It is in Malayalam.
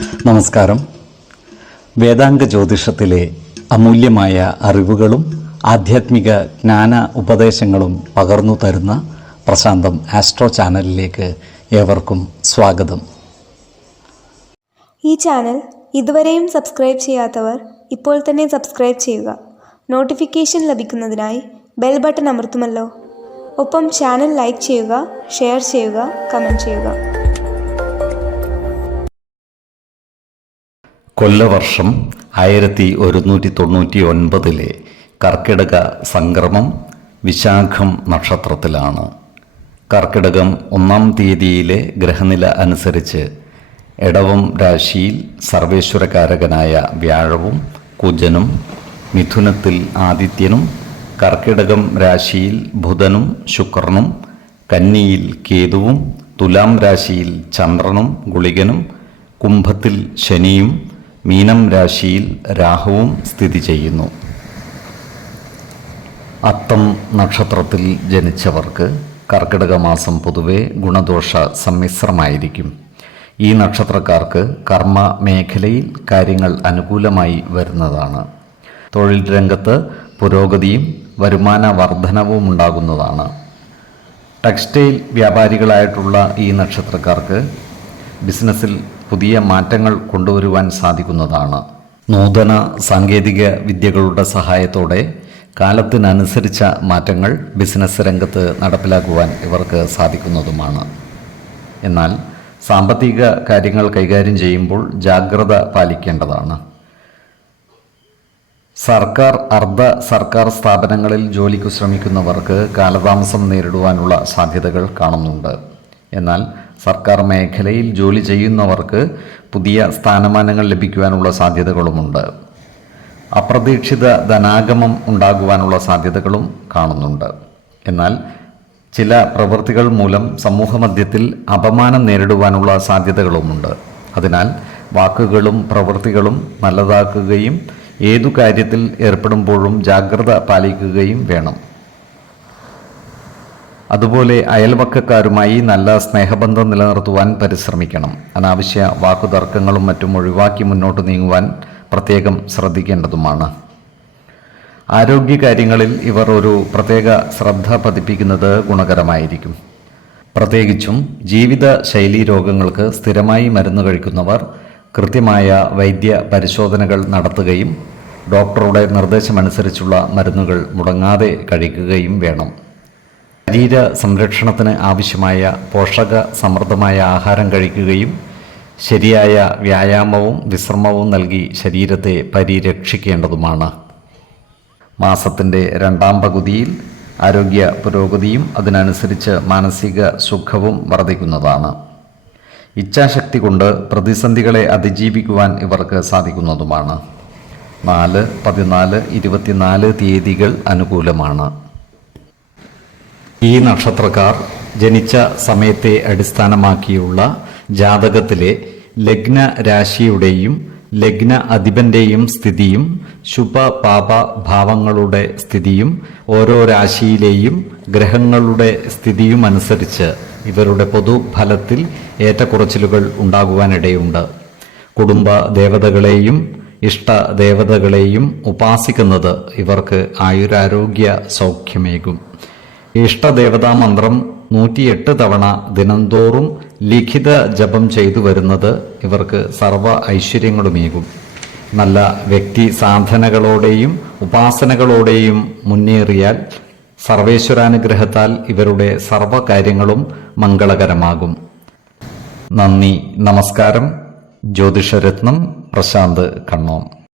നമസ്കാരം. വേദാംഗ ജ്യോതിഷത്തിലെ അമൂല്യമായ അറിവുകളും ആധ്യാത്മിക ജ്ഞാന ഉപദേശങ്ങളും പകർന്നു തരുന്ന പ്രശാന്തം ആസ്ട്രോ ചാനലിലേക്ക് ഏവർക്കും സ്വാഗതം. ഈ ചാനൽ ഇതുവരെയും സബ്സ്ക്രൈബ് ചെയ്യാത്തവർ ഇപ്പോൾ തന്നെ സബ്സ്ക്രൈബ് ചെയ്യുക. നോട്ടിഫിക്കേഷൻ ലഭിക്കുന്നതിനായി ബെൽ ബട്ടൺ അമർത്തുമല്ലോ. ഒപ്പം ചാനൽ ലൈക്ക് ചെയ്യുക, ഷെയർ ചെയ്യുക, കമൻറ്റ് ചെയ്യുക. കൊല്ലവർഷം 1199 കർക്കിടക സംക്രമം വിശാഖം നക്ഷത്രത്തിലാണ്. കർക്കിടകം 1-ാം തീയതിയിലെ ഗ്രഹനില അനുസരിച്ച് എടവം രാശിയിൽ സർവേശ്വരകാരകനായ വ്യാഴവും കുജനും, മിഥുനത്തിൽ ആദിത്യനും, കർക്കിടകം രാശിയിൽ ബുധനും ശുക്രനും, കന്നിയിൽ കേതുവും, തുലാം രാശിയിൽ ചന്ദ്രനും ഗുളികനും, കുംഭത്തിൽ ശനിയും, മീനം രാശിയിൽ രാഹുവും സ്ഥിതി ചെയ്യുന്നു. അത്തം നക്ഷത്രത്തിൽ ജനിച്ചവർക്ക് കർക്കിടക മാസം പൊതുവെ ഗുണദോഷ സമ്മിശ്രമായിരിക്കും. ഈ നക്ഷത്രക്കാർക്ക് കർമ്മ മേഖലയിൽ കാര്യങ്ങൾ അനുകൂലമായി വരുന്നതാണ്. തൊഴിൽ രംഗത്ത് പുരോഗതിയും വരുമാന വർധനവും ഉണ്ടാകുന്നതാണ്. ടെക്സ്റ്റൈൽ വ്യാപാരികളായിട്ടുള്ള ഈ നക്ഷത്രക്കാർക്ക് ബിസിനസ്സിൽ പുതിയ മാറ്റങ്ങൾ കൊണ്ടുവരുവാൻ സാധിക്കുന്നതാണ്. നൂതന സാങ്കേതിക വിദ്യകളുടെ സഹായത്തോടെ കാലത്തിനനുസരിച്ച മാറ്റങ്ങൾ ബിസിനസ് രംഗത്ത് നടപ്പിലാക്കുവാൻ ഇവർക്ക് സാധിക്കുന്നതുമാണ്. എന്നാൽ സാമ്പത്തിക കാര്യങ്ങൾ കൈകാര്യം ചെയ്യുമ്പോൾ ജാഗ്രത പാലിക്കേണ്ടതാണ്. സർക്കാർ, അർദ്ധ സർക്കാർ സ്ഥാപനങ്ങളിൽ ജോലിക്ക് ശ്രമിക്കുന്നവർക്ക് കാലതാമസം നേരിടുവാനുള്ള സാധ്യതകൾ കാണുന്നുണ്ട്. എന്നാൽ സർക്കാർ മേഖലയിൽ ജോലി ചെയ്യുന്നവർക്ക് പുതിയ സ്ഥാനമാനങ്ങൾ ലഭിക്കുവാനുള്ള സാധ്യതകളുമുണ്ട്. അപ്രതീക്ഷിത ധനാഗമം ഉണ്ടാകുവാനുള്ള സാധ്യതകളും കാണുന്നുണ്ട്. എന്നാൽ ചില പ്രവൃത്തികൾ മൂലം സമൂഹമധ്യത്തിൽ അപമാനം നേരിടുവാനുള്ള സാധ്യതകളുമുണ്ട്. അതിനാൽ വാക്കുകളും പ്രവൃത്തികളും നല്ലതാക്കുകയും ഏതു കാര്യത്തിൽ ഏർപ്പെടുമ്പോഴും ജാഗ്രത പാലിക്കുകയും വേണം. അതുപോലെ അയൽവക്കക്കാരുമായി നല്ല സ്നേഹബന്ധം നിലനിർത്തുവാൻ പരിശ്രമിക്കണം. അനാവശ്യ വാക്കുതർക്കങ്ങളും മറ്റും ഒഴിവാക്കി മുന്നോട്ട് നീങ്ങുവാൻ പ്രത്യേകം ശ്രദ്ധിക്കേണ്ടതുമാണ്. ആരോഗ്യകാര്യങ്ങളിൽ ഇവർ ഒരു പ്രത്യേക ശ്രദ്ധ പതിപ്പിക്കുന്നത് ഗുണകരമായിരിക്കും. പ്രത്യേകിച്ചും ജീവിത ശൈലീ രോഗങ്ങൾക്ക് സ്ഥിരമായി മരുന്ന് കഴിക്കുന്നവർ കൃത്യമായ വൈദ്യ പരിശോധനകൾ നടത്തുകയും ഡോക്ടറുടെ നിർദ്ദേശമനുസരിച്ചുള്ള മരുന്നുകൾ മുടങ്ങാതെ കഴിക്കുകയും വേണം. ശരീര സംരക്ഷണത്തിന് ആവശ്യമായ പോഷക സമൃദ്ധമായ ആഹാരം കഴിക്കുകയും ശരിയായ വ്യായാമവും വിശ്രമവും നൽകി ശരീരത്തെ പരിരക്ഷിക്കേണ്ടതുമാണ്. മാസത്തിൻ്റെ 2-ാം പകുതിയിൽ ആരോഗ്യ പുരോഗതിയും അതിനനുസരിച്ച് മാനസിക സുഖവും വർദ്ധിക്കുന്നതാണ്. ഇച്ഛാശക്തി കൊണ്ട് പ്രതിസന്ധികളെ അതിജീവിക്കുവാൻ ഇവർക്ക് സാധിക്കുന്നതുമാണ്. 4, 14, 24 തീയതികൾ അനുകൂലമാണ്. ഈ നക്ഷത്രക്കാർ ജനിച്ച സമയത്തെ അടിസ്ഥാനമാക്കിയുള്ള ജാതകത്തിലെ ലഗ്ന രാശിയുടെയും ലഗ്ന അധിപന്റെയും സ്ഥിതിയും ശുഭ പാപ ഭാവങ്ങളുടെ സ്ഥിതിയും ഓരോ രാശിയിലെയും ഗ്രഹങ്ങളുടെ സ്ഥിതിയും അനുസരിച്ച് ഇവരുടെ പൊതുഫലത്തിൽ ഏറ്റക്കുറച്ചിലുകൾ ഉണ്ടാകുവാനിടയുണ്ട്. കുടുംബ ദേവതകളെയും ഇഷ്ട ദേവതകളെയും ഉപാസിക്കുന്നത് ഇവർക്ക് ആയുരാരോഗ്യ സൗഖ്യമേകും. ഇഷ്ടദേവതാ മന്ത്രം 108 തവണ ദിനംതോറും ലിഖിത ജപം ചെയ്തു വരുന്നത് ഇവർക്ക് സർവ ഐശ്വര്യങ്ങളുമേകും. നല്ല വ്യക്തി സാധനകളോടെയും ഉപാസനകളോടെയും മുന്നേറിയാൽ സർവേശ്വരാനുഗ്രഹത്താൽ ഇവരുടെ സർവകാര്യങ്ങളും മംഗളകരമാകും. നന്ദി, നമസ്കാരം. ജ്യോതിഷരത്നം പ്രശാന്ത് കണ്ണോം.